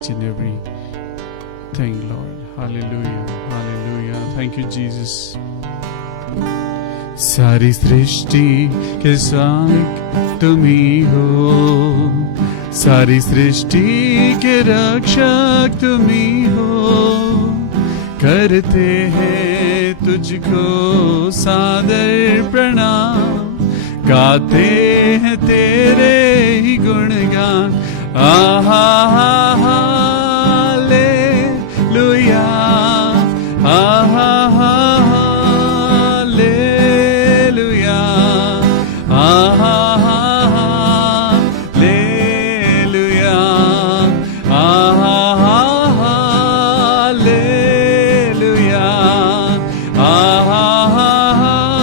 in everything, Lord. Hallelujah, hallelujah. Thank you, Jesus. सारी सृष्टि के स्वामिक तुम ही हो, सारी सृष्टि के रक्षक तुम ही हो। करते हैं तुझको सादर प्रणाम, गाते हैं तेरे ही गुणगान। आहा हालेलुया, आहा हालेलुया, आहा हालेलुया, आहा हालेलुया, आहा हालेलुया,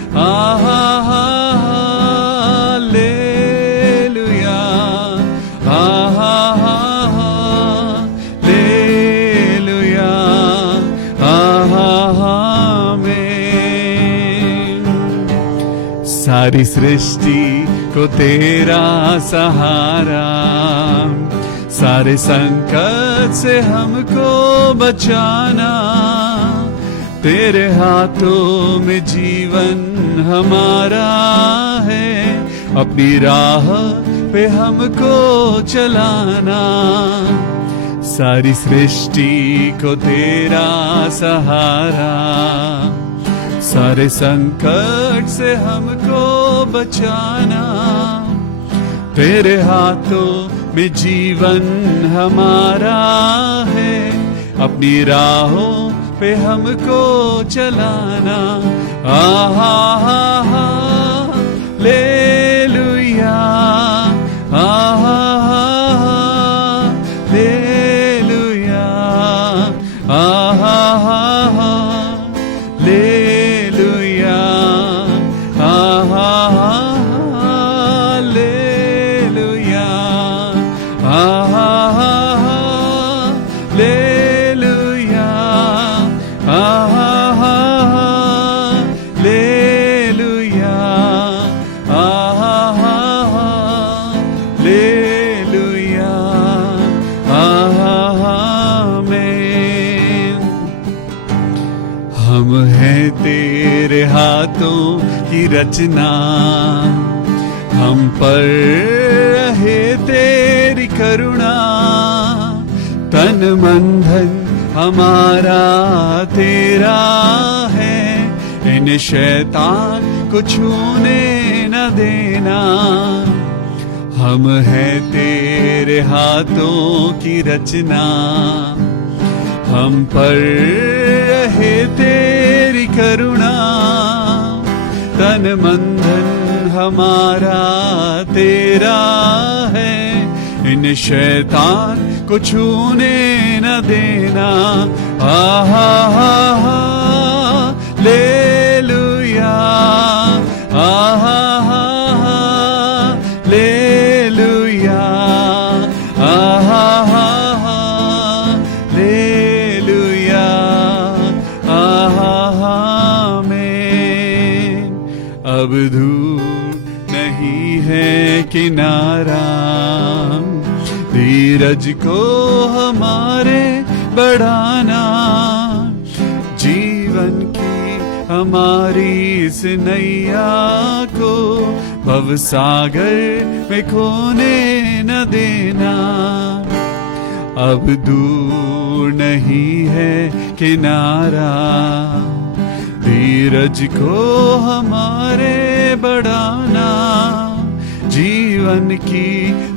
आहा सारी सृष्टि को तेरा सहारा, सारे संकट से हमको बचाना। तेरे हाथों में जीवन हमारा है, अपनी राह पे हमको चलाना। सारी सृष्टि को तेरा सहारा, सारे संकट से हमको बचाना। तेरे हाथों में जीवन हमारा है, अपनी राहों पे हमको चलाना। आहा हालेलुया, आहा हालेलुया, आहा हालेलुया, आहा हालेलुया, आहा हालेलुया, आहा हालेलुया, आहा हालेलुया, आहा आमीन। हम हैं तेरे हाथों की रचना, हम पर रहे तेरी करुणा। तन मन धन हमारा तेरा है, इन शैतान को छूने न देना। हम हैं तेरे हाथों की रचना, हम पर रहे तेरी करुणा। तन मन धन हमारा तेरा है, इन शैतान को छूने न देना। आहा हालेलुया, आहा हालेलुया, आहा हालेलुया, आहा आमीन। अब दूर नहीं है किनारा, धीरज को हमारे बढ़ाना। जीवन की हमारी इस नैया को भवसागर में खोने न देना। अब दूर नहीं है किनारा, धीरज को हमारे बढ़ाना। जीवन की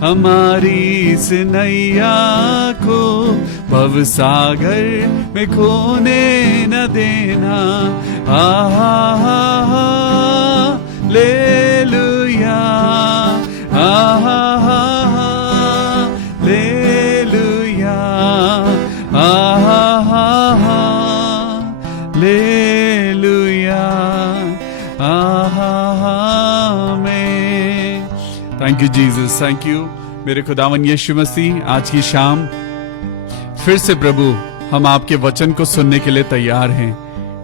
हमारी इस नैया को भवसागर में खोने न देना। आहा हालेलुया, आहा हालेलुया, आहा हालेलुया, आहा आमीन। Thank you Jesus, thank you मेरे खुदावन यीशु मसीह। आज की शाम फिर से प्रभु हम आपके वचन को सुनने के लिए तैयार हैं।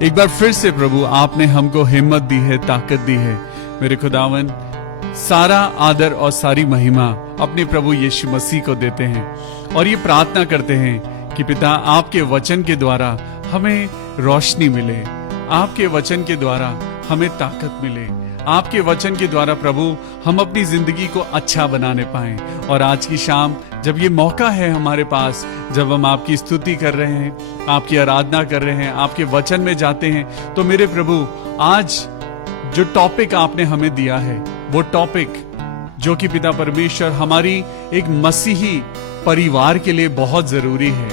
एक बार फिर से प्रभु आपने हमको हिम्मत दी है, ताकत दी है। मेरे खुदावन सारा आदर और सारी महिमा अपने प्रभु यीशु मसीह को देते हैं और ये प्रार्थना करते हैं कि पिता आपके वचन के द्वारा हमें रोशनी मिले, आपके वचन के द्वारा हमें ताकत मिले, आपके वचन के द्वारा प्रभु हम अपनी जिंदगी को अच्छा बनाने पाएं। और आज की शाम जब ये मौका है हमारे पास, जब हम आपकी स्तुति कर रहे हैं, आपकी आराधना कर रहे हैं, आपके वचन में जाते हैं, तो मेरे प्रभु आज जो टॉपिक आपने हमें दिया है वो टॉपिक जो कि पिता परमेश्वर हमारी एक मसीही परिवार के लिए बहुत जरूरी है,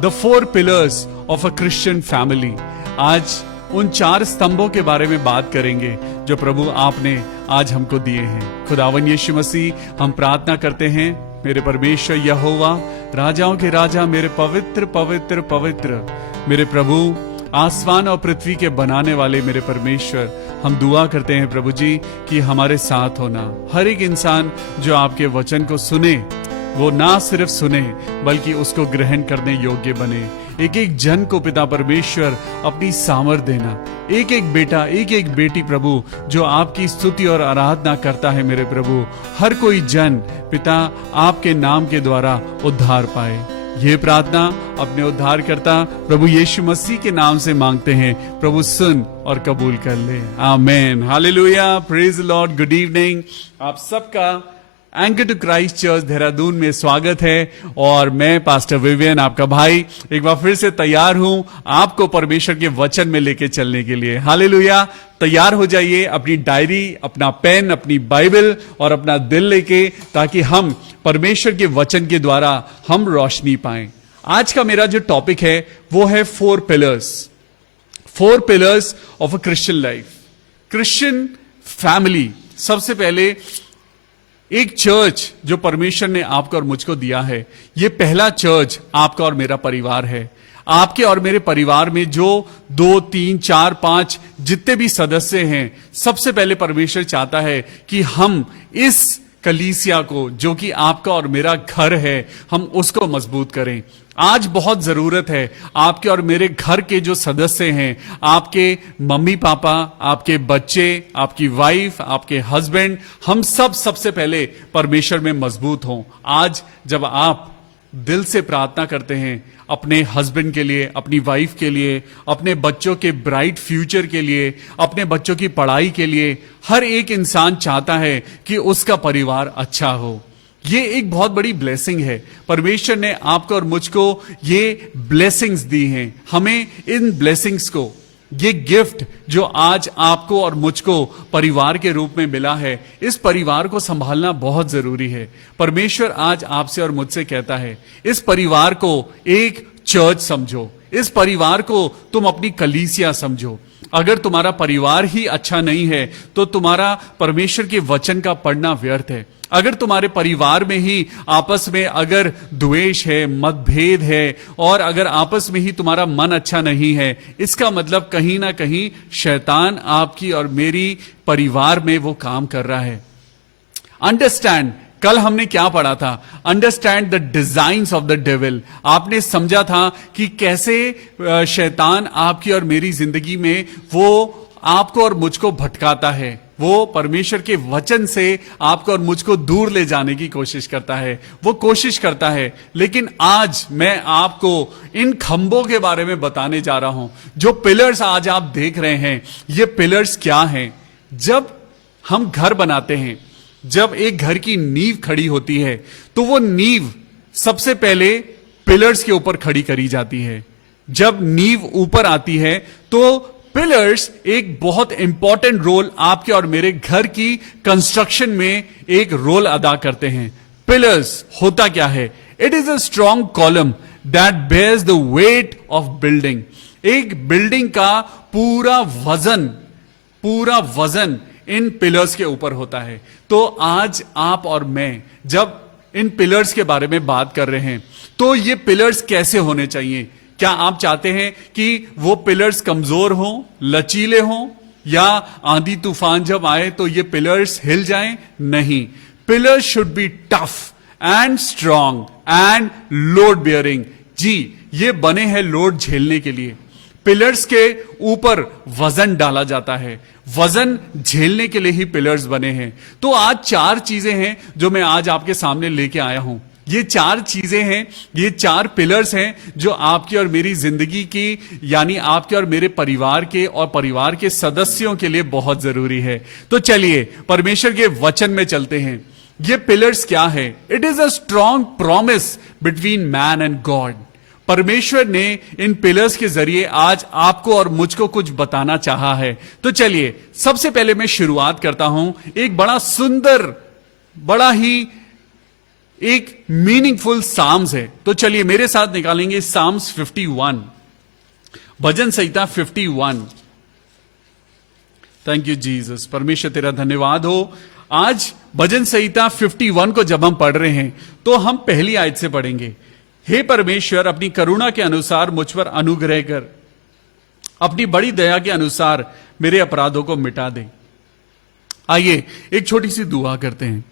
the 4 pillars of a Christian family. आज उन 4 स्तंभों के बारे में बात करेंगे जो प्रभु आपने आज हमको दिए हैं। खुदावन यीशु मसीह, हम प्रार्थना करते हैं मेरे परमेश्वर यहोवा, राजाओं के राजा, मेरे पवित्र पवित्र पवित्र मेरे प्रभु, आसमान और पृथ्वी के बनाने वाले मेरे परमेश्वर, हम दुआ करते हैं प्रभु जी कि हमारे साथ होना। हर एक इंसान जो आपके वचन को सुने वो ना सिर्फ सुने बल्कि उसको ग्रहण करने योग्य बने। एक एक जन को पिता परमेश्वर अपनी सामर्थ देना, एक एक बेटा, एक एक बेटी प्रभु जो आपकी स्तुति और आराधना करता है मेरे प्रभु, हर कोई जन पिता आपके नाम के द्वारा उद्धार पाए। ये प्रार्थना अपने उद्धारकर्ता प्रभु यीशु मसीह के नाम से मांगते हैं। प्रभु सुन और कबूल कर ले, amen, hallelujah, praise the Lord. Good evening, आप सबका anchor to Christ Church Dehradun में स्वागत है और मैं पास्टर विवियन आपका भाई एक बार फिर से तैयार हूं आपको परमेश्वर के वचन में लेके चलने के लिए। हालेलुया, तैयार हो जाइए, अपनी डायरी, अपना पेन, अपनी बाइबल और अपना दिल लेके, ताकि हम परमेश्वर के वचन के द्वारा हम रोशनी पाएं। आज का मेरा जो टॉपिक है वो है 4 pillars of a Christian life, Christian family. सबसे पहले एक चर्च जो परमेश्वर ने आपको और मुझको दिया है, ये पहला चर्च आपका और मेरा परिवार है। आपके और मेरे परिवार में जो 2, 3, 4, 5 जितने भी सदस्य हैं, सबसे पहले परमेश्वर चाहता है कि हम इस कलीसिया को, जो कि आपका और मेरा घर है, हम उसको मजबूत करें। आज बहुत जरूरत है आपके और मेरे घर के जो सदस्य हैं, आपके मम्मी पापा, आपके बच्चे, आपकी वाइफ, आपके हस्बैंड, हम सब सबसे पहले परमेश्वर में मजबूत हों। आज जब आप दिल से प्रार्थना करते हैं अपने हस्बैंड के लिए, अपनी वाइफ के लिए, अपने बच्चों के ब्राइट फ्यूचर के लिए, अपने बच्चों की पढ़ाई के लिए, हर एक इंसान चाहता है कि उसका परिवार अच्छा हो। ये एक बहुत बड़ी ब्लेसिंग है। परमेश्वर ने आपको और मुझको ये ब्लेसिंग्स दी हैं। हमें इन ब्लेसिंग्स को, ये गिफ्ट जो आज आपको और मुझको परिवार के रूप में मिला है, इस परिवार को संभालना बहुत जरूरी है। परमेश्वर आज आपसे और मुझसे कहता है, इस परिवार को एक चर्च समझो, इस परिवार को तुम अपनी कलीसिया समझो। अगर तुम्हारा परिवार ही अच्छा नहीं है तो तुम्हारा परमेश्वर के वचन का पढ़ना व्यर्थ है। अगर तुम्हारे परिवार में ही आपस में अगर द्वेष है, मतभेद है, और अगर आपस में ही तुम्हारा मन अच्छा नहीं है, इसका मतलब कहीं ना कहीं शैतान आपकी और मेरी परिवार में वो काम कर रहा है। अंडरस्टैंड, कल हमने क्या पढ़ा था? Understand the designs of the devil. आपने समझा था कि कैसे शैतान आपकी और मेरी जिंदगी में वो आपको और मुझको भटकाता है। वो परमेश्वर के वचन से आपको और मुझको दूर ले जाने की कोशिश करता है, वो कोशिश करता है। लेकिन आज मैं आपको इन खंभों के बारे में बताने जा रहा हूं। जो पिलर्स आज आप देख रहे हैं, ये पिलर्स क्या हैं? जब हम घर बनाते हैं, जब एक घर की नींव खड़ी होती है, तो वो नींव सबसे पहले पिलर्स के ऊपर खड़ी करी जाती है। जब नींव ऊपर आती है तो पिलर्स एक बहुत इंपॉर्टेंट रोल आपके और मेरे घर की कंस्ट्रक्शन में एक रोल अदा करते हैं। पिलर्स होता क्या है? It is a strong column that bears the weight of building. एक बिल्डिंग का पूरा वजन इन पिलर्स के ऊपर होता है। तो आज आप और मैं जब इन पिलर्स के बारे में बात कर रहे हैं, तो ये पिलर्स कैसे होने चाहिए? क्या आप चाहते हैं कि वो पिलर्स कमजोर हों, लचीले हों, या आंधी तूफान जब आए तो ये पिलर्स हिल जाएं? नहीं, pillars should be tough and strong and load bearing. जी, ये बने हैं लोड झेलने के लिए। पिलर्स के ऊपर वजन डाला जाता है, वजन झेलने के लिए ही पिलर्स बने हैं। तो आज 4 चीजें हैं जो मैं आज आपके सामने लेके आया हूं। ये 4 चीजें हैं, ये 4 पिलर्स हैं जो आपकी और मेरी जिंदगी की, यानी आपके और मेरे परिवार के और परिवार के सदस्यों के लिए बहुत जरूरी है। तो चलिए परमेश्वर के वचन में चलते हैं। ये पिलर्स क्या है? It is a strong promise between man and God. परमेश्वर ने इन पिलर्स के जरिए आज आपको और मुझको कुछ बताना चाहा है। तो चलिए सबसे पहले मैं शुरुआत करता हूं एक बड़ा सुंदर, बड़ा ही एक मीनिंगफुल साम्स है। तो चलिए मेरे साथ निकालेंगे साम्स 51, भजन संहिता 51। थैंक यू जीसस, परमेश्वर तेरा धन्यवाद हो। आज भजन संहिता 51 को जब हम पढ़ रहे हैं तो हम पहली आयत से पढ़ेंगे। हे परमेश्वर, अपनी करुणा के अनुसार मुझ पर अनुग्रह कर, अपनी बड़ी दया के अनुसार मेरे अपराधों को मिटा दे। आइए एक छोटी सी दुआ करते हैं।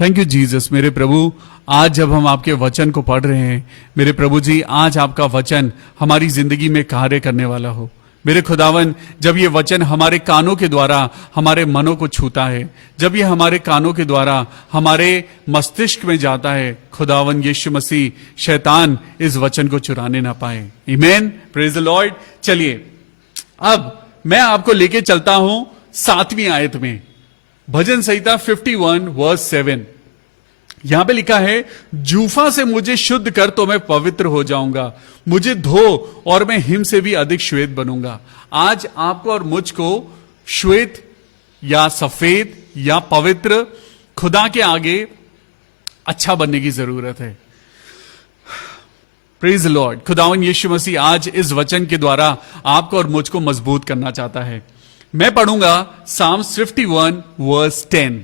Thank you Jesus. मेरे प्रभु, आज जब हम आपके वचन को पढ़ रहे हैं, मेरे प्रभु जी, आज आपका वचन हमारी जिंदगी में कार्य करने वाला हो। मेरे खुदावन, जब ये वचन हमारे कानों के द्वारा हमारे मनों को छूता है, जब ये हमारे कानों के द्वारा हमारे मस्तिष्क में जाता है, खुदावन यीशु मसीह, शैतान इस वचन को चुराने ना पाए। आमीन, प्रेज द लॉर्ड। चलिए अब मैं आपको लेके चलता हूं 7वीं आयत में, भजन संहिता 51 वर्स 7। यहां पे लिखा है, जूफा से मुझे शुद्ध कर तो मैं पवित्र हो जाऊंगा, मुझे धो और मैं हिम से भी अधिक श्वेत बनूंगा। आज आपको और मुझको श्वेत या सफेद या पवित्र खुदा के आगे अच्छा बनने की जरूरत है। Praise the Lord. खुदावन यीशु मसीह आज इस वचन के द्वारा आपको और मुझको मजबूत करना चाहता है। मैं पढ़ूंगा साम्स 51 वर्स 10।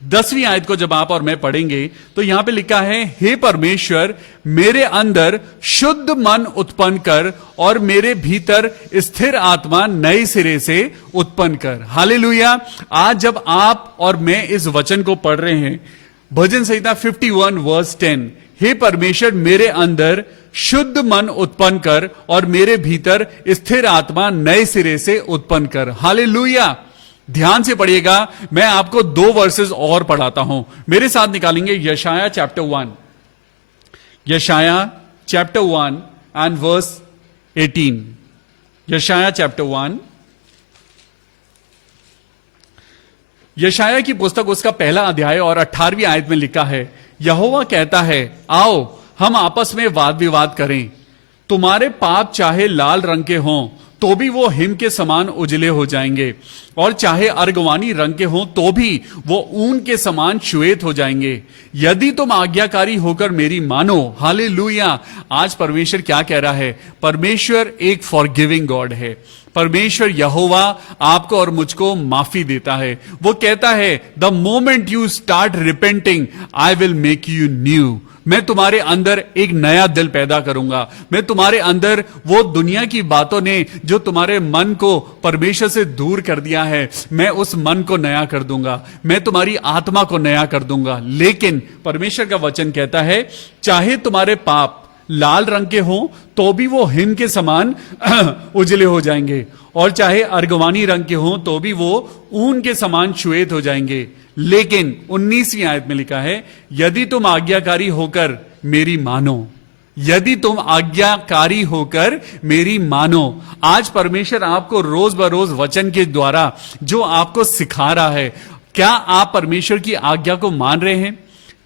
10वीं आयत को जब आप और मैं पढ़ेंगे तो यहां पे लिखा है, हे परमेश्वर, मेरे अंदर शुद्ध मन उत्पन्न कर और मेरे भीतर स्थिर आत्मा नए सिरे से उत्पन्न कर। हालेलुया। आज जब आप और मैं इस वचन को पढ़ रहे हैं, भजन संहिता 51 वर्स 10, हे परमेश्वर, मेरे अंदर शुद्ध मन उत्पन्न कर और मेरे भीतर स्थिर आत्मा नए सिरे से उत्पन्न कर। हालेलुया। ध्यान से पढ़िएगा, मैं आपको 2 वर्सेस और पढ़ाता हूं। मेरे साथ निकालेंगे यशाया चैप्टर 1, यशाया चैप्टर 1 एंड वर्स 18। यशाया चैप्टर 1, यशाया की पुस्तक उसका पहला अध्याय और 18वीं आयत में लिखा है, यहोवा कहता है, आओ हम आपस में वाद विवाद करें। तुम्हारे पाप चाहे लाल रंग के हों तो भी वो हिम के समान उजले हो जाएंगे, और चाहे अर्गवानी रंग के हों तो भी वो ऊन के समान श्वेत हो जाएंगे, यदि तुम आज्ञाकारी होकर मेरी मानो। हालेलुया। आज परमेश्वर क्या कह रहा है? परमेश्वर एक फॉरगिविंग गॉड है। परमेश्वर यहोवा आपको और मुझको माफी देता है। वो कहता है, the moment you start repenting I will make you new. मैं तुम्हारे अंदर एक नया दिल पैदा करूंगा। मैं तुम्हारे अंदर वो दुनिया की बातों ने जो तुम्हारे मन को परमेश्वर से दूर कर दिया है, मैं उस मन को नया कर दूंगा। मैं तुम्हारी आत्मा को नया कर दूंगा। लेकिन परमेश्वर का वचन कहता है, चाहे तुम्हारे पाप लाल रंग के हों तो भी वो हिम के समान उजले हो जाएंगे, और चाहे अर्गवानी रंग के हों तो भी वो ऊन के समान श्वेत हो जाएंगे। लेकिन 19वीं आयत में लिखा है, यदि तुम आज्ञाकारी होकर मेरी मानो, यदि तुम आज्ञाकारी होकर मेरी मानो। आज परमेश्वर आपको रोज बरोज वचन के द्वारा जो आपको सिखा रहा है, क्या आप परमेश्वर की आज्ञा को मान रहे हैं?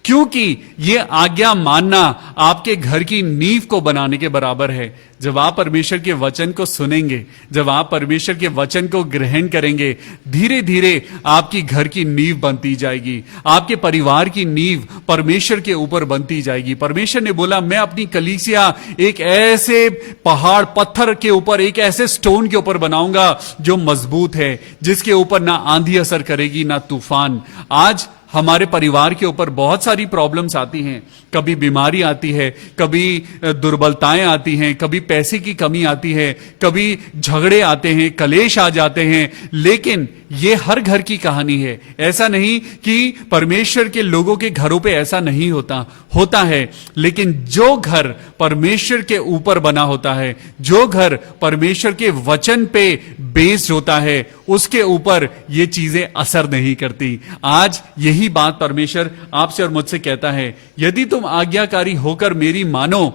क्योंकि यह आज्ञा मानना आपके घर की नींव को बनाने के बराबर है। जब आप परमेश्वर के वचन को सुनेंगे, जब आप परमेश्वर के वचन को ग्रहण करेंगे, धीरे धीरे आपकी घर की नींव बनती जाएगी, आपके परिवार की नींव परमेश्वर के ऊपर बनती जाएगी। परमेश्वर ने बोला, मैं अपनी कलीसिया एक ऐसे पहाड़ पत्थर के ऊपर, एक ऐसे स्टोन के ऊपर बनाऊंगा जो मजबूत है, जिसके ऊपर ना आंधी असर करेगी ना तूफान। आज हमारे परिवार के ऊपर बहुत सारी प्रॉब्लम्स आती हैं, कभी बीमारी आती है, कभी दुर्बलताएं आती हैं, कभी पैसे की कमी आती है, कभी झगड़े आते हैं, कलेश आ जाते हैं, लेकिन ये हर घर की कहानी है। ऐसा नहीं कि परमेश्वर के लोगों के घरों पे ऐसा नहीं होता है, लेकिन जो घर परमेश्वर के ऊपर बना होता है, जो घर परमेश्वर के वचन पे बेस्ड होता है, उसके ऊपर ये चीजें असर नहीं करती। आज यही बात परमेश्वर आपसे और मुझसे कहता है, यदि तुम आज्ञाकारी होकर मेरी मानो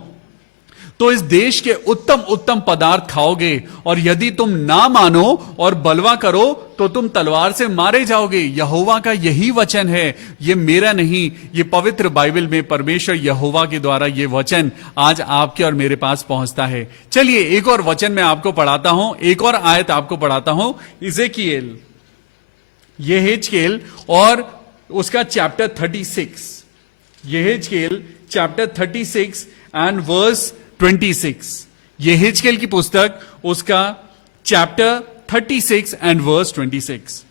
तो इस देश के उत्तम उत्तम पदार्थ खाओगे, और यदि तुम ना मानो और बलवा करो तो तुम तलवार से मारे जाओगे। यहोवा का यही वचन है, ये मेरा नहीं, ये पवित्र बाइबल में परमेश्वर यहोवा के द्वारा ये वचन आज आपके और मेरे पास पहुंचता है। चलिए एक और वचन मैं आपको पढ़ाता हूं, एक और आयत आपको पढ़ाता हूं, इज़ेकिएल, यहेजकेल और उसका चैप्टर 36, यहेजकेल चैप्टर 36 एंड वर्स 26। यहेजकेल की पुस्तक उसका चैप्टर 36 एंड वर्स 26।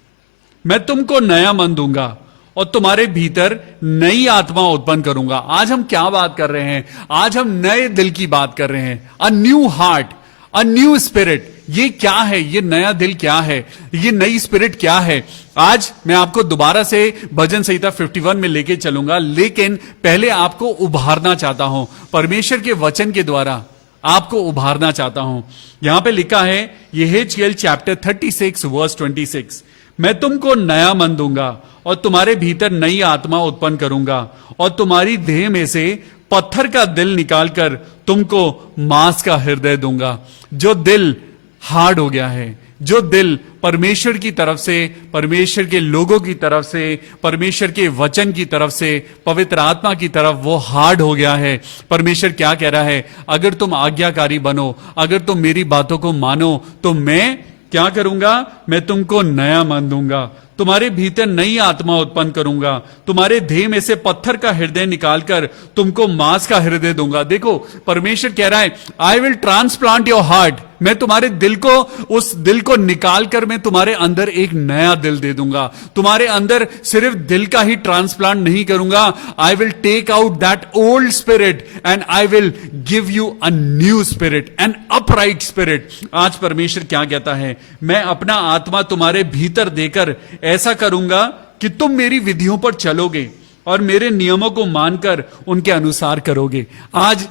मैं तुमको नया मन दूंगा और तुम्हारे भीतर नई आत्मा उत्पन्न करूंगा। आज हम क्या बात कर रहे हैं? आज हम नए दिल की बात कर रहे हैं। A new heart, a new spirit. ये क्या है? ये नया दिल क्या है? ये नई स्पिरिट क्या है? आज मैं आपको दोबारा से भजन संहिता 51 में लेके चलूंगा, लेकिन पहले आपको उभारना चाहता हूं, परमेश्वर के वचन के द्वारा आपको उभारना चाहता हूं। यहां पे लिखा है यहेजकेल चैप्टर 36 वर्स 26, मैं तुमको नया मन दूंगा और तुम्हारे भीतर नई आत्मा उत्पन्न करूंगा और तुम्हारी देह में से पत्थर का दिल निकालकर तुमको मांस का हृदय दूंगा। जो दिल हार्ड हो गया है, जो दिल परमेश्वर की तरफ से, परमेश्वर के लोगों की तरफ से, परमेश्वर के वचन की तरफ से, पवित्र आत्मा की तरफ वो हार्ड हो गया है, परमेश्वर क्या कह रहा है? अगर तुम आज्ञाकारी बनो, अगर तुम मेरी बातों को मानो, तो मैं क्या करूंगा? मैं तुमको नया मन दूंगा, तुम्हारे भीतर नई आत्मा उत्पन्न करूंगा, तुम्हारे देह में से पत्थर का हृदय निकालकर तुमको मांस का हृदय दूंगा। देखो परमेश्वर कह रहा है, I will transplant your heart. मैं तुम्हारे दिल को, उस दिल को निकालकर मैं तुम्हारे अंदर एक नया दिल दे दूंगा। तुम्हारे अंदर सिर्फ दिल का ही ट्रांसप्लांट नहीं करूंगा, I will take out that old spirit and I will give you a new spirit, an upright spirit. आज परमेश्वर क्या कहता है? मैं अपना आत्मा तुम्हारे भीतर देकर ऐसा करूंगा कि तुम मेरी विधियों पर चलोगे और मेरे नियमों को मानकर उनके अनुसार करोगे। आज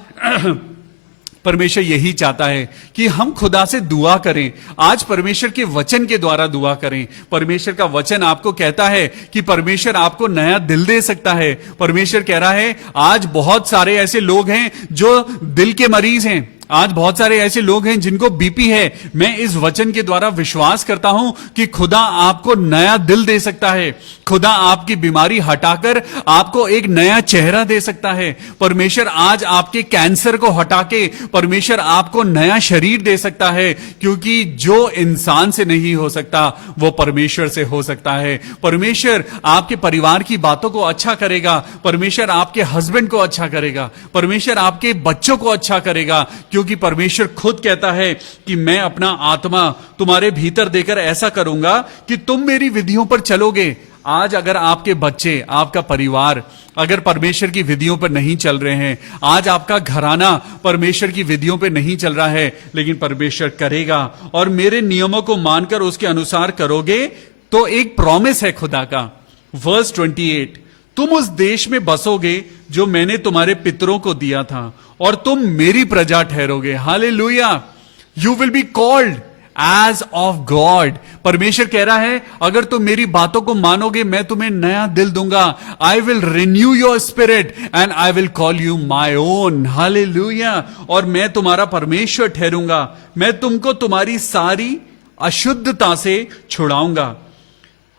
परमेश्वर यही चाहता है कि हम खुदा से दुआ करें। आज परमेश्वर के वचन के द्वारा दुआ करें। परमेश्वर का वचन आपको कहता है कि परमेश्वर आपको नया दिल दे सकता है। परमेश्वर कह रहा है, आज बहुत सारे ऐसे लोग हैं जो दिल के मरीज हैं, आज बहुत सारे ऐसे लोग हैं जिनको बीपी है। मैं इस वचन के द्वारा विश्वास करता हूं कि खुदा आपको नया दिल दे सकता है। खुदा आपकी बीमारी हटाकर आपको एक नया चेहरा दे सकता है। परमेश्वर आज आपके कैंसर को हटा के परमेश्वर आपको नया शरीर दे सकता है, क्योंकि जो इंसान से नहीं हो सकता वो परमेश्वर से हो सकता है। परमेश्वर आपके परिवार की बातों को अच्छा करेगा, परमेश्वर आपके हस्बैंड को अच्छा करेगा, परमेश्वर आपके बच्चों को अच्छा करेगा, क्योंकि परमेश्वर खुद कहता है कि मैं अपना आत्मा तुम्हारे भीतर देकर ऐसा करूंगा कि तुम मेरी विधियों पर चलोगे। आज अगर आपके बच्चे, आपका परिवार अगर परमेश्वर की विधियों पर नहीं चल रहे हैं, आज आपका घराना परमेश्वर की विधियों पर नहीं चल रहा है, लेकिन परमेश्वर करेगा और मेरे नियमों को मानकर उसके अनुसार करोगे, तो एक प्रॉमिस है खुदा का। वर्स 28, तुम उस देश में बसोगे जो मैंने तुम्हारे पितरों को दिया था और तुम मेरी प्रजा ठहरोगे। Hallelujah. You will be called as of God. परमेश्वर कह रहा है, अगर तुम मेरी बातों को मानोगे, मैं तुम्हें नया दिल दूंगा। I will renew your spirit and I will call you my own. Hallelujah. और मैं तुम्हारा परमेश्वर ठहरूंगा। मैं तुमको तुम्हारी सारी अशुद्धता से छुड़ाऊंगा।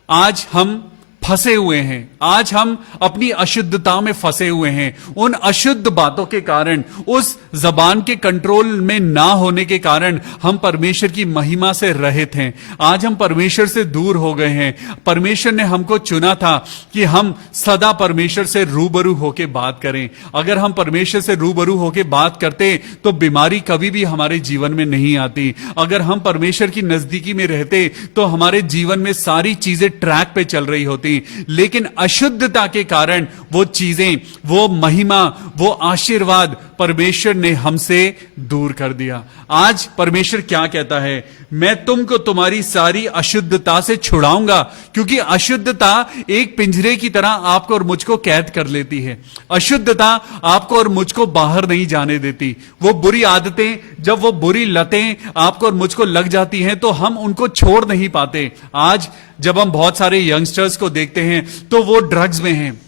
आज हम फंसे हुए हैं, आज हम अपनी अशुद्धता में फंसे हुए हैं। उन अशुद्ध बातों के कारण, उस जबान के कंट्रोल में ना होने के कारण हम परमेश्वर की महिमा से रहित हैं। आज हम परमेश्वर से दूर हो गए हैं। परमेश्वर ने हमको चुना था कि हम सदा परमेश्वर से रूबरू होके बात करें। अगर हम परमेश्वर से रूबरू होके बात करते तो बीमारी कभी भी हमारे जीवन में नहीं आती। अगर हम परमेश्वर की नजदीकी में रहते तो हमारे जीवन में सारी चीजें ट्रैक पे चल रही होती। थी, लेकिन अशुद्धता के कारण वो चीजें, वो महिमा, वो आशीर्वाद परमेश्वर ने हमसे दूर कर दिया। आज परमेश्वर क्या कहता है? मैं तुमको तुम्हारी सारी अशुद्धता से छुड़ाऊंगा, क्योंकि अशुद्धता एक पिंजरे की तरह आपको और मुझको कैद कर लेती है। अशुद्धता आपको और मुझको बाहर नहीं जाने देती। वो बुरी आदतें, जब वो बुरी लतें आपको और मुझको लग जाती हैं तो हम उनको छोड़ नहीं पाते। आज जब हम बहुत सारे यंगस्टर्स को देखते हैं तो वो ड्रग्स में हैं।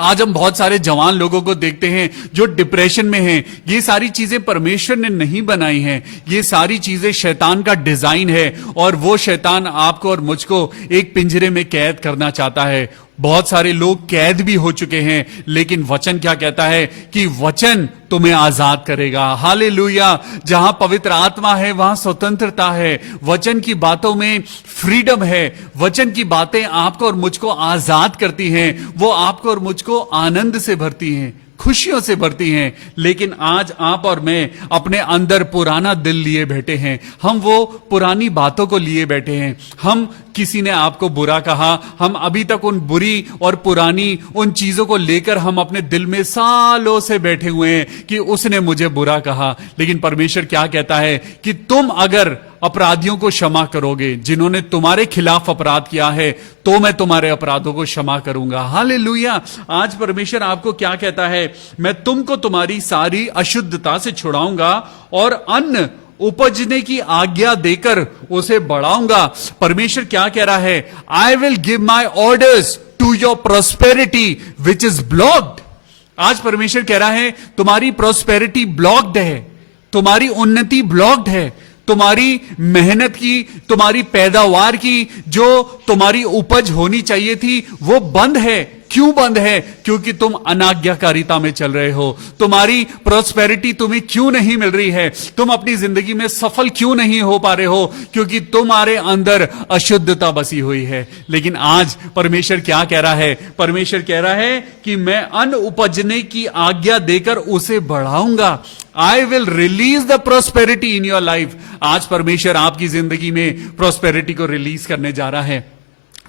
आज हम बहुत सारे जवान लोगों को देखते हैं जो डिप्रेशन में हैं। ये सारी चीजें परमेश्वर ने नहीं बनाई हैं, ये सारी चीजें शैतान का डिजाइन है, और वो शैतान आपको और मुझको एक पिंजरे में कैद करना चाहता है। बहुत सारे लोग कैद भी हो चुके हैं, लेकिन वचन क्या कहता है कि वचन तुम्हें आजाद करेगा। हालेलुया। जहां पवित्र आत्मा है वहां स्वतंत्रता है। वचन की बातों में फ्रीडम है। वचन की बातें आपको और मुझको आजाद करती हैं। वो आपको और मुझको आनंद से भरती हैं, खुशियों से भरती हैं। लेकिन आज आप और मैं अपने अंदर पुराना दिल लिए बैठे हैं। हम वो पुरानी बातों को लिए बैठे हैं। हम, किसी ने आपको बुरा कहा, हम अभी तक उन बुरी और पुरानी उन चीजों को लेकर हम अपने दिल में सालों से बैठे हुए हैं कि उसने मुझे बुरा कहा। लेकिन परमेश्वर क्या कहता है कि तुम अगर अपराधियों को क्षमा करोगे, जिन्होंने तुम्हारे खिलाफ अपराध किया है, तो मैं तुम्हारे अपराधों को क्षमा करूंगा। हालेलुया। आज परमेश्वर आपको क्या कहता है? मैं तुमको तुम्हारी सारी अशुद्धता से छुड़ाऊंगा और अन्न उपजने की आज्ञा देकर उसे बढ़ाऊंगा। परमेश्वर क्या कह रहा है? I will give my orders to your prosperity which is blocked. आज परमेश्वर कह रहा है तुम्हारी प्रोस्पेरिटी ब्लॉक्ड है, तुम्हारी उन्नति ब्लॉक्ड है, तुम्हारी मेहनत की, तुम्हारी पैदावार की, जो तुम्हारी उपज होनी चाहिए थी वो बंद है। क्यों बंद है? क्योंकि तुम अनाज्ञाकारिता में चल रहे हो। तुम्हारी प्रोस्पेरिटी तुम्हें क्यों नहीं मिल रही है? तुम अपनी जिंदगी में सफल क्यों नहीं हो पा रहे हो? क्योंकि तुम्हारे अंदर अशुद्धता बसी हुई है। लेकिन आज परमेश्वर क्या कह रहा है? परमेश्वर कह रहा है कि मैं अन्न उपजने की आज्ञा देकर उसे बढ़ाऊंगा। I will release the prosperity in your life. आज परमेश्वर आपकी जिंदगी में प्रोस्पेरिटी को रिलीज करने जा रहा है।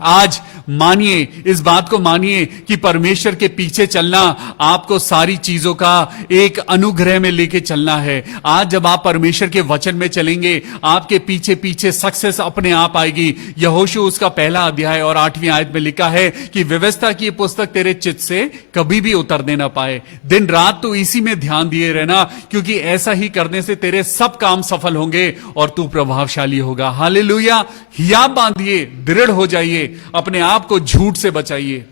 आज मानिए, इस बात को मानिए कि परमेश्वर के पीछे चलना आपको सारी चीजों का एक अनुग्रह में लेके चलना है। आज जब आप परमेश्वर के वचन में चलेंगे, आपके पीछे पीछे सक्सेस अपने आप आएगी। यहोशू उसका 1 अध्याय और 8वीं आयत में लिखा है कि व्यवस्था की पुस्तक तेरे चित्त से कभी भी उतरने ना पाए। दिन रात तो इसी में ध्यान दिए रहना, क्योंकि ऐसा ही करने से तेरे सब काम सफल होंगे और तू प्रभावशाली होगा। हालेलुया। हियाब बांधिए, दृढ़ हो जाइए, अपने आप को झूठ से बचाइए,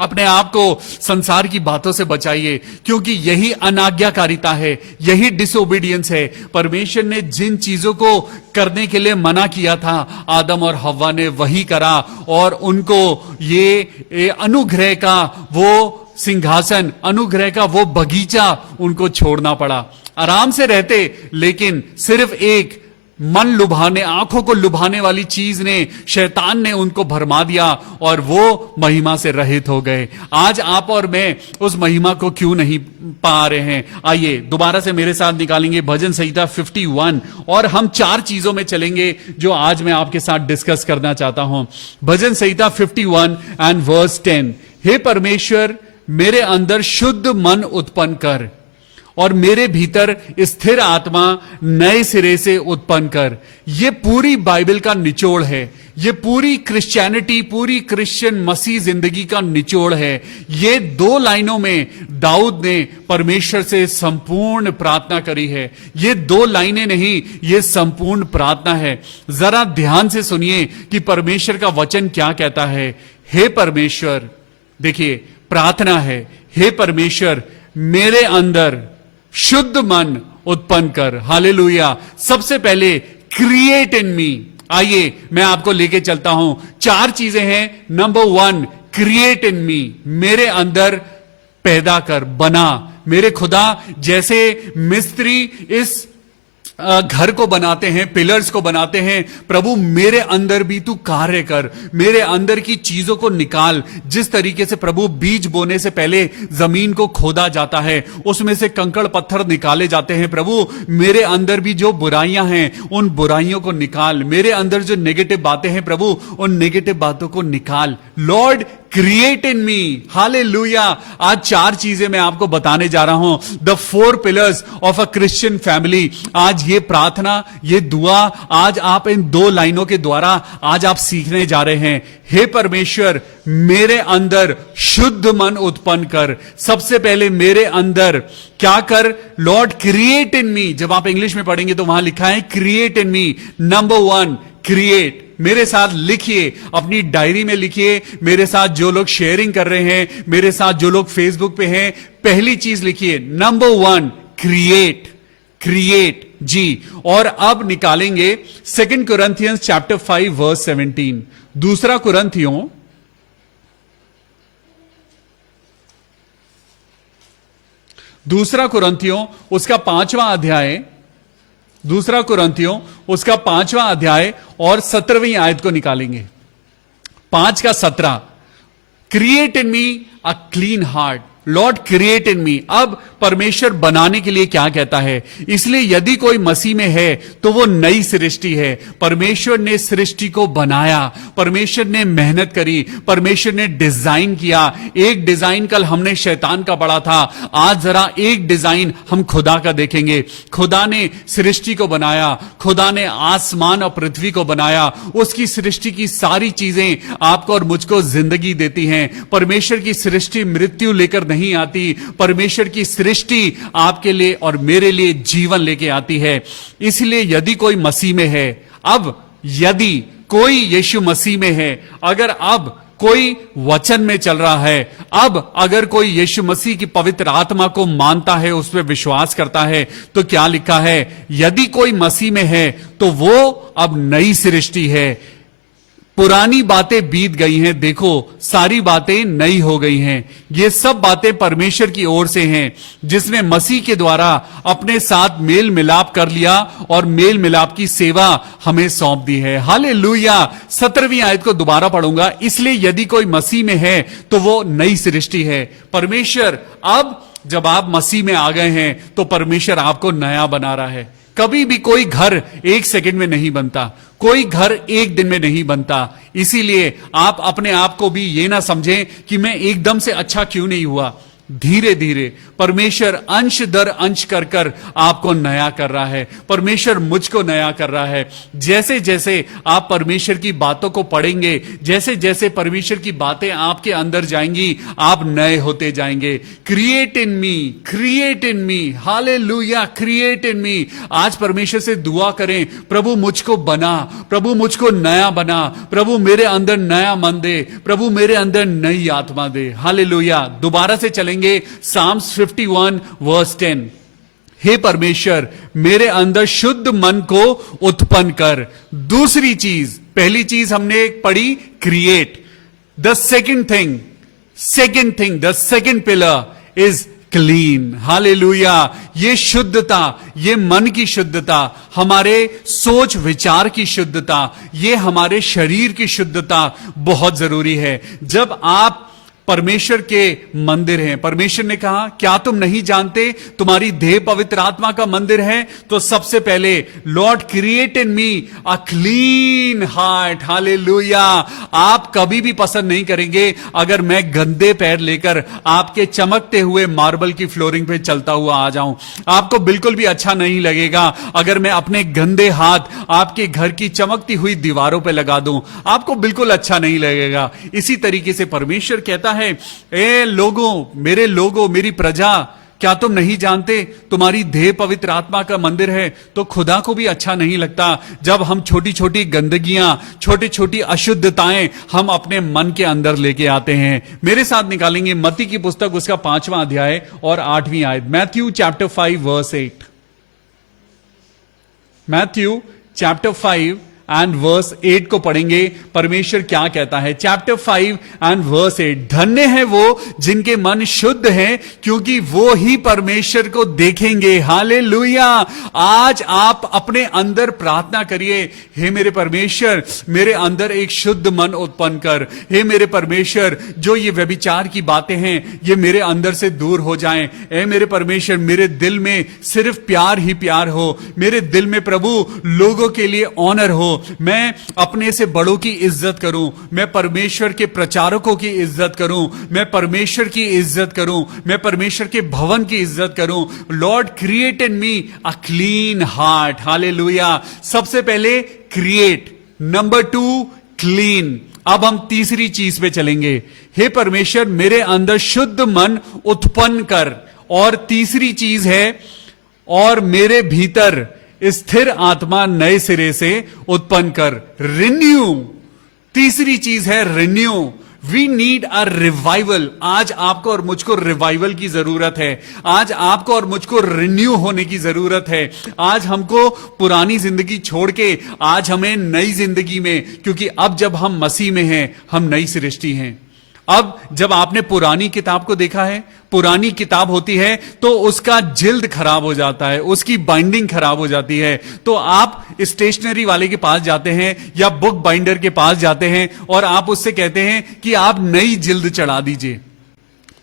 अपने आप को संसार की बातों से बचाइए, क्योंकि यही अनाज्ञाकारिता है, यही डिसोबीडियंस है। परमेश्वर ने जिन चीजों को करने के लिए मना किया था, आदम और हव्वा ने वही करा, और उनको ये अनुग्रह का वो सिंहासन, अनुग्रह का वो बगीचा उनको छोड़ना पड़ा। आराम से रहते, लेकिन सिर्फ एक मन लुभाने, आंखों को लुभाने वाली चीज ने, शैतान ने उनको भरमा दिया और वो महिमा से रहित हो गए। आज आप और मैं उस महिमा को क्यों नहीं पा रहे हैं? आइए दोबारा से मेरे साथ निकालेंगे भजन संहिता 51, और हम 4 चीजों में चलेंगे जो आज मैं आपके साथ डिस्कस करना चाहता हूं। भजन संहिता 51 एंड वर्स 10। हे परमेश्वर, मेरे अंदर शुद्ध मन उत्पन्न कर और मेरे भीतर स्थिर आत्मा नए सिरे से उत्पन्न कर। ये पूरी बाइबल का निचोड़ है। ये पूरी क्रिश्चियनिटी, पूरी क्रिश्चियन मसीह जिंदगी का निचोड़ है। ये 2 लाइनों में दाऊद ने परमेश्वर से संपूर्ण प्रार्थना करी है। ये 2 लाइनें नहीं, ये संपूर्ण प्रार्थना है। जरा ध्यान से सुनिए कि परमेश्वर का वचन क्या कहता है। हे परमेश्वर, देखिए प्रार्थना है, हे परमेश्वर, मेरे अंदर शुद्ध मन उत्पन्न कर। हालेलुया। सबसे पहले क्रिएट इन मी। आइए मैं आपको लेके चलता हूं। 4 चीजें हैं। नंबर 1, क्रिएट इन मी, मेरे अंदर पैदा कर, बना। मेरे खुदा, जैसे मिस्त्री इस घर को बनाते हैं, पिलर्स को बनाते हैं, प्रभु मेरे अंदर भी तू कार्य कर, मेरे अंदर की चीजों को निकाल। जिस तरीके से प्रभु बीज बोने से पहले जमीन को खोदा जाता है, उसमें से कंकड़ पत्थर निकाले जाते हैं, प्रभु मेरे अंदर भी जो बुराइयां हैं उन बुराइयों को निकाल, मेरे अंदर जो नेगेटिव बातें हैं प्रभु उन नेगेटिव बातों को निकाल। Lord create in me, hallelujah. आज 4 चीजें मैं आपको बताने जा रहा हूं, the 4 pillars of a Christian family. आज ये प्रार्थना, ये दुआ, आज आप इन 2 लाइनों के द्वारा आज आप सीखने जा रहे हैं। हे परमेश्वर, मेरे अंदर शुद्ध मन उत्पन्न कर। सबसे पहले मेरे अंदर क्या कर? लॉर्ड क्रिएट इन मी। जब आप इंग्लिश में पढ़ेंगे तो वहां लिखा है create in me. Number 1 create. मेरे साथ लिखिए, अपनी डायरी में लिखिए, मेरे साथ जो लोग शेयरिंग कर रहे हैं, मेरे साथ जो लोग फेसबुक पे हैं, पहली चीज लिखिए नंबर 1 क्रिएट, क्रिएट जी। और अब निकालेंगे 2 Corinthians chapter 5 verse 17। दूसरा कुरंथियों उसका 5वां अध्याय, दूसरा कुरंथियों उसका 5वां अध्याय और 17वीं आयत को निकालेंगे। 5 का 17, create in me a clean heart, Lord create in me. अब परमेश्वर बनाने के लिए क्या कहता है? इसलिए यदि कोई मसीह में है तो वो नई सृष्टि है। परमेश्वर ने सृष्टि को बनाया, परमेश्वर ने मेहनत करी, परमेश्वर ने डिजाइन किया। एक डिजाइन कल हमने शैतान का पढ़ा था, आज जरा एक डिजाइन हम खुदा का देखेंगे। खुदा ने सृष्टि को बनाया, खुदा ने आसमान और पृथ्वी को बनाया। उसकी सृष्टि की सारी चीजें आपको और मुझको जिंदगी देती हैं। परमेश्वर की सृष्टि मृत्यु लेकर नहीं आती, परमेश्वर की सृष्टि आपके लिए और मेरे लिए जीवन लेके आती है। इसलिए यदि कोई मसीह में है, अब यदि कोई यीशु मसीह में है, अगर अब कोई वचन में चल रहा है, अब अगर कोई यीशु मसीह की पवित्र आत्मा को मानता है, उस पर विश्वास करता है, तो क्या लिखा है? यदि कोई मसीह में है तो वो अब नई सृष्टि है। पुरानी बातें बीत गई हैं, देखो सारी बातें नई हो गई हैं। ये सब बातें परमेश्वर की ओर से हैं, जिसने मसीह के द्वारा अपने साथ मेल मिलाप कर लिया और मेल मिलाप की सेवा हमें सौंप दी है। हालेलुया। 17वीं आयत को दोबारा पढ़ूंगा। इसलिए यदि कोई मसीह में है तो वो नई सृष्टि है। परमेश्वर, अब जब आप मसीह में आ गए हैं तो परमेश्वर आपको नया बना रहा है। कभी भी कोई घर 1 सेकंड में नहीं बनता, कोई घर 1 दिन में नहीं बनता। इसीलिए आप अपने आप को भी ये ना समझें कि मैं एकदम से अच्छा क्यों नहीं हुआ। धीरे धीरे परमेश्वर अंश दर अंश कर कर आपको नया कर रहा है। परमेश्वर मुझको नया कर रहा है। जैसे जैसे आप परमेश्वर की बातों को पढ़ेंगे, जैसे जैसे परमेश्वर की बातें आपके अंदर जाएंगी, आप नए होते जाएंगे। Create in me, create in me, hallelujah, create in me. आज परमेश्वर से दुआ करें, प्रभु मुझको बना, प्रभु मुझको नया बना, प्रभु मेरे अंदर नया मन दे, प्रभु मेरे अंदर नई आत्मा दे। हालेलुया। दोबारा से चलेंगे साम्स 51 वर्स 10। हे परमेश्वर, मेरे अंदर शुद्ध मन को उत्पन्न कर। दूसरी चीज, पहली चीज हमने पढ़ी create. The second thing, the second pillar is clean. Hallelujah. ये शुद्धता, ये मन की शुद्धता, हमारे सोच विचार की शुद्धता, ये हमारे शरीर की शुद्धता बहुत जरूरी है। जब आप परमेश्वर के मंदिर हैं, परमेश्वर ने कहा क्या तुम नहीं जानते तुम्हारी देह पवित्र आत्मा का मंदिर है? तो सबसे पहले Lord create in me a clean heart. Hallelujah. आप कभी भी पसंद नहीं करेंगे अगर मैं गंदे पैर लेकर आपके चमकते हुए मार्बल की फ्लोरिंग पे चलता हुआ आ जाऊं। आपको बिल्कुल भी अच्छा नहीं लगेगा अगर मैं अपने गंदे हाथ आपके घर की चमकती हुई दीवारों पे लगा दूं। आपको बिल्कुल अच्छा नहीं लगेगा। इसी तरीके से परमेश्वर कहता है, ए लोगों, मेरे लोगों, मेरी प्रजा, क्या तुम नहीं जानते तुम्हारी देह पवित्र आत्मा का मंदिर है? तो खुदा को भी अच्छा नहीं लगता जब हम छोटी छोटी गंदगियां, छोटी छोटी अशुद्धताएं हम अपने मन के अंदर लेके आते हैं। मेरे साथ निकालेंगे मत्ती की पुस्तक उसका 5वां अध्याय और 8वीं आयत। Matthew chapter 5 verse 8। Matthew chapter 5 and verse 8 को पढ़ेंगे। परमेश्वर क्या कहता है, चैप्टर 5 एंड वर्स 8। धन्य है वो जिनके मन शुद्ध हैं, क्योंकि वो ही परमेश्वर को देखेंगे। हालेलुया। आज आप अपने अंदर प्रार्थना करिए, हे मेरे परमेश्वर, मेरे अंदर एक शुद्ध मन उत्पन्न कर। हे मेरे परमेश्वर, जो ये व्यभिचार की बातें हैं ये मेरे अंदर से दूर हो जाएं। हे मेरे परमेश्वर, मेरे दिल में सिर्फ प्यार ही प्यार हो। मेरे दिल में प्रभु लोगों के लिए ऑनर हो। मैं अपने से बड़ों की इज्जत करूं, मैं परमेश्वर के प्रचारकों की इज्जत करूं, मैं परमेश्वर की इज्जत करूं, मैं परमेश्वर के भवन की इज्जत करूं। Lord create in me a clean heart. Hallelujah. सबसे पहले क्रिएट, नंबर 2 क्लीन। अब हम तीसरी चीज पे चलेंगे। हे परमेश्वर, मेरे अंदर शुद्ध मन उत्पन्न कर। और तीसरी चीज है, और मेरे भीतर स्थिर आत्मा नए सिरे से उत्पन्न कर। रिन्यू। तीसरी चीज है renew. We need a revival. आज आपको और मुझको रिवाइवल की जरूरत है। आज आपको और मुझको रिन्यू होने की जरूरत है। आज हमको पुरानी जिंदगी छोड़ के आज हमें नई जिंदगी में, क्योंकि अब जब हम मसीह में हैं हम नई सृष्टि हैं। अब जब आपने पुरानी किताब को देखा है, पुरानी किताब होती है तो उसका जिल्द खराब हो जाता है, उसकी बाइंडिंग खराब हो जाती है। तो आप स्टेशनरी वाले के पास जाते हैं या बुक बाइंडर के पास जाते हैं और आप उससे कहते हैं कि आप नई जिल्द चढ़ा दीजिए।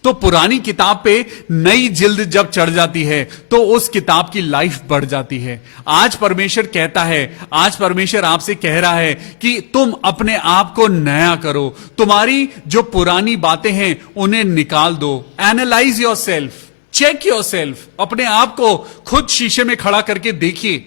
तो पुरानी किताब पे नई जिल्द जब चढ़ जाती है तो उस किताब की लाइफ बढ़ जाती है। आज परमेश्वर कहता है, आज परमेश्वर आपसे कह रहा है कि तुम अपने आप को नया करो। तुम्हारी जो पुरानी बातें हैं उन्हें निकाल दो। Analyse yourself, check yourself. अपने आप को खुद शीशे में खड़ा करके देखिए,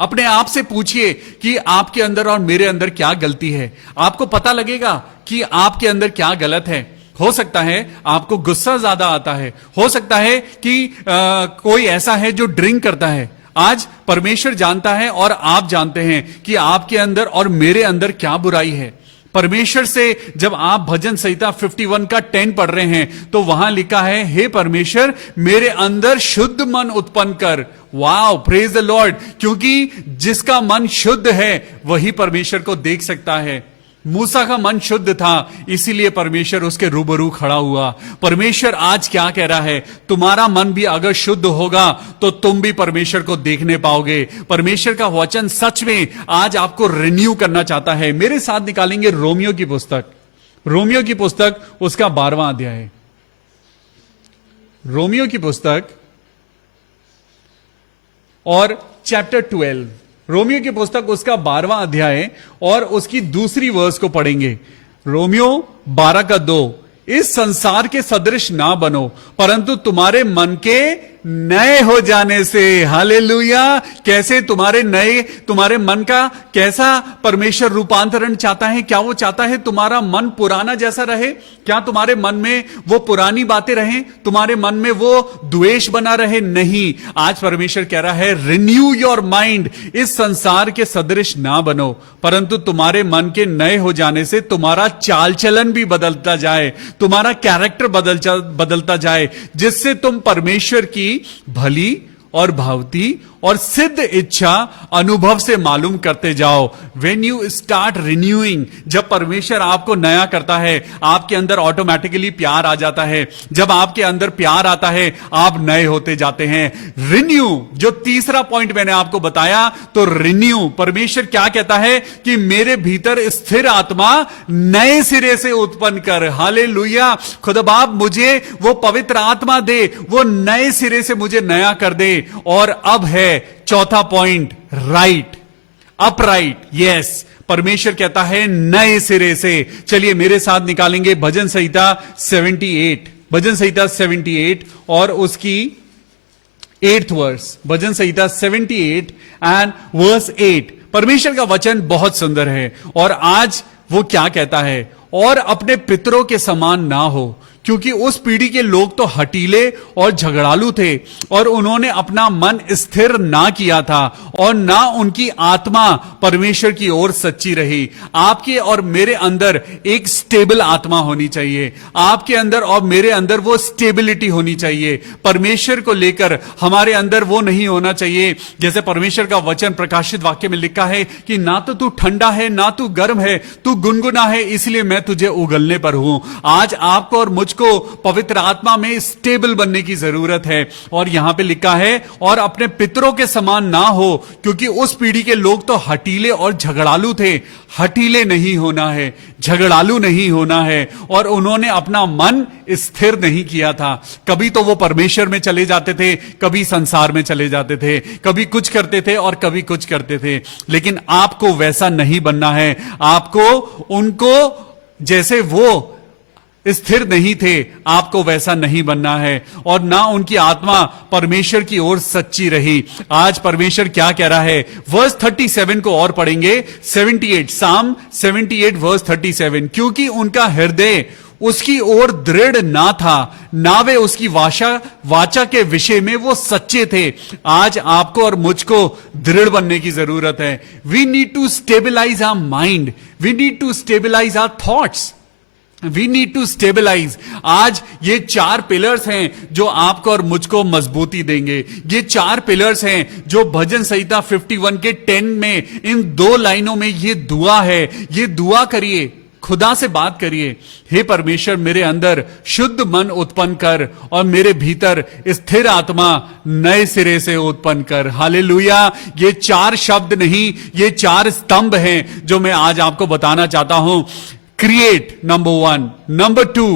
अपने आप से पूछिए कि आपके अंदर और मेरे अंदर क्या गलती है। आपको पता लगेगा कि आपके अंदर क्या गलत है। हो सकता है आपको गुस्सा ज्यादा आता है, हो सकता है कि कोई ऐसा है जो ड्रिंक करता है। आज परमेश्वर जानता है और आप जानते हैं कि आपके अंदर और मेरे अंदर क्या बुराई है। परमेश्वर से जब आप भजन संहिता 51 का 10 पढ़ रहे हैं तो वहां लिखा है, हे परमेश्वर, मेरे अंदर शुद्ध मन उत्पन्न कर। Wow, praise the Lord. क्योंकि जिसका मन शुद्ध है वही परमेश्वर को देख सकता है। मूसा का मन शुद्ध था, इसीलिए परमेश्वर उसके रूबरू खड़ा हुआ। परमेश्वर आज क्या कह रहा है, तुम्हारा मन भी अगर शुद्ध होगा तो तुम भी परमेश्वर को देखने पाओगे। परमेश्वर का वचन सच में आज आपको रिन्यू करना चाहता है। मेरे साथ निकालेंगे रोमियो की पुस्तक, रोमियो की पुस्तक उसका 12वां अध्याय। रोमियो की पुस्तक और चैप्टर 12, रोमियो की पुस्तक उसका 12वां अध्याय और उसकी दूसरी वर्स को पढ़ेंगे। रोमियो 12:2। इस संसार के सदृश ना बनो, परंतु तुम्हारे मन के नए हो जाने से। हालेलुया। कैसे तुम्हारे नए, तुम्हारे मन का कैसा परमेश्वर रूपांतरण चाहता है? क्या वो चाहता है तुम्हारा मन पुराना जैसा रहे? क्या तुम्हारे मन में वो पुरानी बातें रहें? तुम्हारे मन में वो द्वेष बना रहे? नहीं। आज परमेश्वर कह रहा है, रिन्यू योर माइंड। इस संसार के सदृश ना बनो, परंतु तुम्हारे मन के नए हो जाने से तुम्हारा चाल चलन भी बदलता जाए, तुम्हारा कैरेक्टर बदलता जाए, जिससे तुम परमेश्वर की भली और भावती और सिद्ध इच्छा अनुभव से मालूम करते जाओ। वेन यू स्टार्ट रिन्यूइंग, जब परमेश्वर आपको नया करता है, आपके अंदर ऑटोमेटिकली प्यार आ जाता है। जब आपके अंदर प्यार आता है, आप नए होते जाते हैं। रिन्यू, जो तीसरा पॉइंट मैंने आपको बताया, तो रिन्यू, परमेश्वर क्या कहता है कि मेरे भीतर स्थिर आत्मा नए सिरे से उत्पन्न कर। हालेलुया। खुदा बाप मुझे वो पवित्र आत्मा दे, वो नए सिरे से मुझे नया कर दे। और अब है चौथा पॉइंट, राइट, अपराइट। यस, परमेश्वर कहता है नए सिरे से। चलिए मेरे साथ निकालेंगे भजन संहिता 78, भजन संहिता 78 और उसकी 8th वर्स। भजन संहिता 78 एंड वर्स 8। परमेश्वर का वचन बहुत सुंदर है और आज वो क्या कहता है, और अपने पितरों के समान ना हो, क्योंकि उस पीढ़ी के लोग तो हटीले और झगड़ालू थे और उन्होंने अपना मन स्थिर ना किया था और ना उनकी आत्मा परमेश्वर की ओर सच्ची रही। आपके और मेरे अंदर एक स्टेबल आत्मा होनी चाहिए, आपके अंदर और मेरे अंदर वो स्टेबिलिटी होनी चाहिए। परमेश्वर को लेकर हमारे अंदर वो नहीं होना चाहिए जैसे परमेश्वर का वचन प्रकाशित वाक्य में लिखा है कि ना तो तू ठंडा है ना तू गर्म है, तू गुनगुना है इसलिए मैं तुझे उगलने पर हूं। आज आपको और मुझको पवित्र आत्मा में स्टेबल बनने की जरूरत है। और यहां पे लिखा है और अपने पितरों के समान ना हो, क्योंकि उस पीढ़ी के लोग तो हटीले और झगड़ालू थे। हटीले नहीं होना है, झगड़ालू नहीं होना है। और उन्होंने अपना मन स्थिर नहीं किया था। कभी तो वो परमेश्वर में चले जाते थे, कभी संसार में चले जाते थे, कभी कुछ करते थे और कभी कुछ करते थे। लेकिन आपको वैसा नहीं बनना है। आपको उनको जैसे वो स्थिर नहीं थे, आपको वैसा नहीं बनना है। और ना उनकी आत्मा परमेश्वर की ओर सच्ची रही। आज परमेश्वर क्या कह रहा है, वर्स 37 को और पढ़ेंगे। 78 साम 78 वर्स 37, क्योंकि उनका हृदय उसकी ओर दृढ़ ना था, ना वे उसकी वाचा के विषय में वो सच्चे थे। आज आपको और मुझको दृढ़ बनने की जरूरत है। We need to stabilise our mind, we need to stabilise our thoughts, we need to stabilise. आज ये 4 पिलर्स हैं जो आपको और मुझको मजबूती देंगे। ये 4 पिलर्स हैं जो भजन संहिता 51 के 10 में, इन 2 लाइनों में ये दुआ है। ये दुआ करिए, खुदा से बात करिए, हे परमेश्वर मेरे अंदर शुद्ध मन उत्पन्न कर और मेरे भीतर स्थिर आत्मा नए सिरे से उत्पन्न कर। हालेलुया। ये 4 शब्द नहीं, ये 4 स्तंभ हैं जो मैं आज आपको बताना चाहता हूं। Create number 1, number 2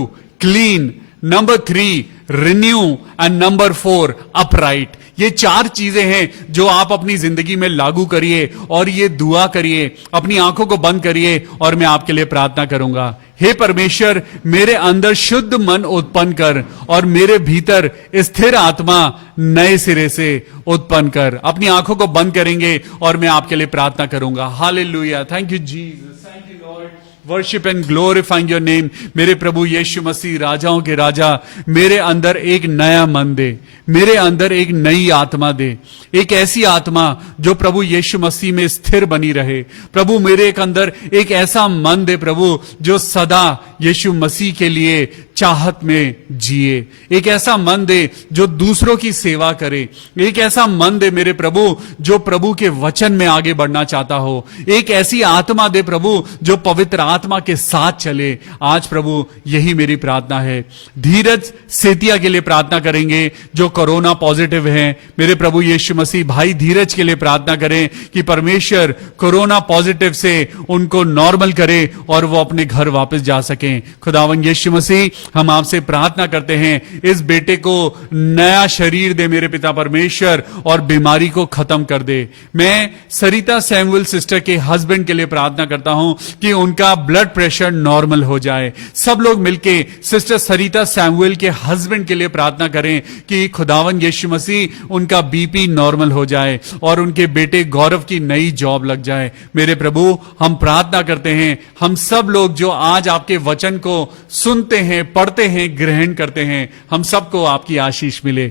clean, number 3 renew and number 4 upright. ये 4 चीजें हैं जो आप अपनी जिंदगी में लागू करिए और ये दुआ करिए। अपनी आंखों को बंद करिए और मैं आपके लिए प्रार्थना करूंगा। हे परमेश्वर मेरे अंदर शुद्ध मन उत्पन्न कर और मेरे भीतर स्थिर आत्मा नए सिरे से उत्पन्न कर। अपनी आंखों को बंद करेंगे और मैं आपके लिए प्रार्थना करूंगा। Hallelujah. Thank you Jesus, thank you Lord. Worship and glorifying your name. मेरे प्रभु यीशु मसीह, राजाओं के राजा, मेरे अंदर एक नया मन दे, मेरे अंदर एक नई आत्मा दे, एक ऐसी आत्मा जो प्रभु यीशु मसीह में स्थिर बनी रहे। प्रभु मेरे अंदर एक ऐसा मन दे प्रभु जो सदा यीशु मसीह के लिए चाहत में जिए। एक ऐसा मन दे जो दूसरों की सेवा करे। एक ऐसा मन दे मेरे प्रभु जो प्रभु के वचन में आगे बढ़ना चाहता हो। एक ऐसी आत्मा दे प्रभु जो पवित्र आत्मा के साथ चले। आज प्रभु यही मेरी प्रार्थना है। धीरज सेतिया के लिए प्रार्थना करेंगे जो कोरोना पॉजिटिव हैं। मेरे प्रभु यीशु मसीह भाई धीरज के लिए प्रार्थना करें कि परमेश्वर कोरोना पॉजिटिव से उनको नॉर्मल करे और वो अपने घर वापस जा सकें। खुदावन यीशु मसीह हम आपसे प्रार्थना करते हैं, इस बेटे को नया शरीर दे मेरे पिता परमेश्वर और बीमारी को खत्म कर दे। मैं सरिता सैमुअल सिस्टर के हस्बैंड के लिए प्रार्थना करता हूं कि उनका ब्लड प्रेशर नॉर्मल हो जाए। सब लोग मिलके सिस्टर सरिता सैमुअल के हस्बैंड के लिए प्रार्थना करें कि खुदावन यीशु मसीह उनका बीपी नॉर्मल हो जाए और उनके बेटे गौरव की नई जॉब लग जाए। मेरे प्रभु हम प्रार्थना करते हैं, हम सब लोग जो आज आपके वचन को सुनते हैं, पढ़ते हैं, ग्रहण करते हैं, हम सबको आपकी आशीष मिले।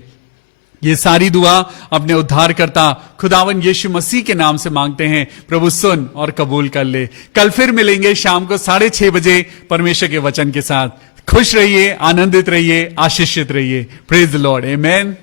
ये सारी दुआ अपने उद्धारकर्ता खुदावन यीशु मसीह के नाम से मांगते हैं। प्रभु सुन और कबूल कर ले। कल फिर मिलेंगे शाम को 6:30 बजे परमेश्वर के वचन के साथ। खुश रहिए, आनंदित रहिए, आशीषित रहिए। Praise the Lord, amen.